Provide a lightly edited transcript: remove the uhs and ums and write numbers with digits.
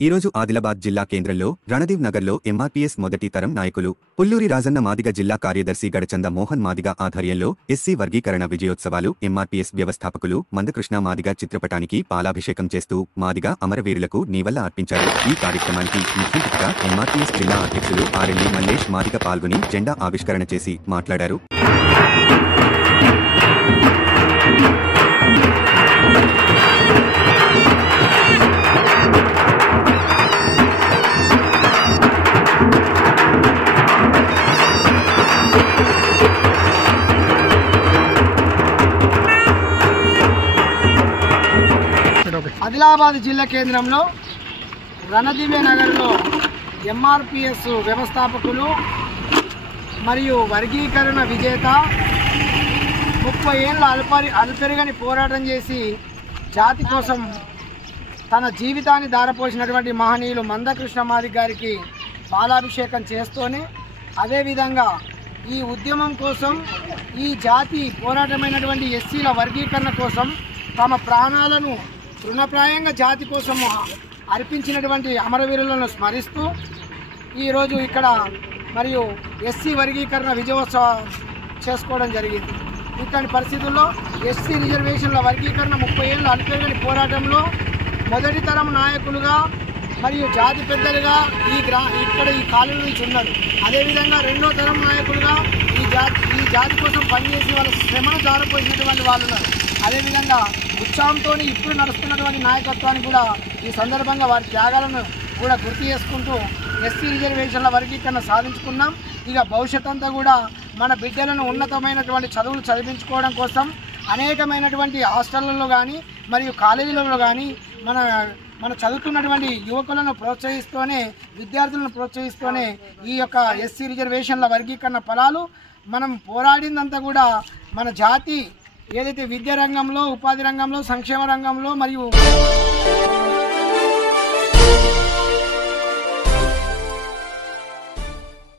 ఈరోజు ఆదిలాబాద్ జిల్లా కేంద్రంలో రణదీవ్ నగర్లో ఎంఆర్పీఎస్ మొదటి తరం నాయకులు పుల్లూరి రాజన్న మాదిగ జిల్లా కార్యదర్శి గడచంద మోహన్ మాదిగ ఆధ్వర్యంలో ఎస్సీ వర్గీకరణ విజయోత్సవాలు ఎంఆర్పీఎస్ వ్యవస్థాపకులు మందకృష్ణ మాదిగ చిత్రపటానికి పాలాభిషేకం చేస్తూ మాదిగ అమరవీరులకు నివాళులు అర్పించారు। ఈ కార్యక్రమానికి ముఖ్య అతిథిగా ఎంఆర్పీఎస్ జిల్లా అధ్యక్షులు ఆర్ఎల్వి మల్లేష్ మాదిగ పాల్గొని జెండా ఆవిష్కరణ చేసి మాట్లాడారు। ఆదిలాబాద్ జిల్లా కేంద్రంలో రణదీవ్ నగర్లో ఎంఆర్పీఎస్ వ్యవస్థాపకులు మరియు వర్గీకరణ విజేత 30 ఏళ్ల అల్పెరగని పోరాటం చేసి జాతి కోసం తన జీవితాన్ని దారపోసినటువంటి మహనీయులు మందకృష్ణ మాదిగ గారికి పాలాభిషేకం చేస్తూనే అదేవిధంగా ఈ ఉద్యమం కోసం ఈ జాతి పోరాటమైనటువంటి ఎస్సీల వర్గీకరణ కోసం తమ ప్రాణాలను తృణప్రాయంగా జాతి కోసం అర్పించినటువంటి అమరవీరులను స్మరిస్తూ ఈరోజు ఇక్కడ మరియు ఎస్సీ వర్గీకరణ విజయోత్సవం చేసుకోవడం జరిగింది। ఇట్లాంటి పరిస్థితుల్లో ఎస్సీ రిజర్వేషన్ల వర్గీకరణ 30 ఏళ్ళ అల్పెరగని పోరాటంలో మొదటి తరం నాయకులుగా మరియు జాతి పెద్దలుగా ఇక్కడ ఈ కాలం నుంచి ఉన్నారు। అదేవిధంగా రెండో తరం నాయకులుగా ఈ జాతి కోసం పనిచేసి వాళ్ళ శ్రమను దారపోసినటువంటి వాళ్ళు ఉన్నారు। అదేవిధంగా ఉత్సాహంతో ఇప్పుడు నడుస్తున్నటువంటి నాయకత్వాన్ని కూడా ఈ సందర్భంగా వారి త్యాగాలను కూడా గుర్తు చేసుకుంటూ ఎస్సీ రిజర్వేషన్ల వర్గీకరణ సాధించుకున్నాం। ఇక భవిష్యత్ అంతా కూడా మన బిడ్డలను ఉన్నతమైనటువంటి చదువులు చదివించుకోవడం కోసం అనేకమైనటువంటి హాస్టళ్లలో కానీ మరియు కాలేజీలలో కానీ మన చదువుతున్నటువంటి యువకులను ప్రోత్సహిస్తూనే విద్యార్థులను ప్రోత్సహిస్తూనే ఈ యొక్క ఎస్సీ రిజర్వేషన్ల వర్గీకరణ ఫలాలు మనం పోరాడిందంతా కూడా మన జాతి ఏదైతే విద్యా రంగంలో ఉపాధి రంగంలో సంక్షేమ రంగంలో మరియు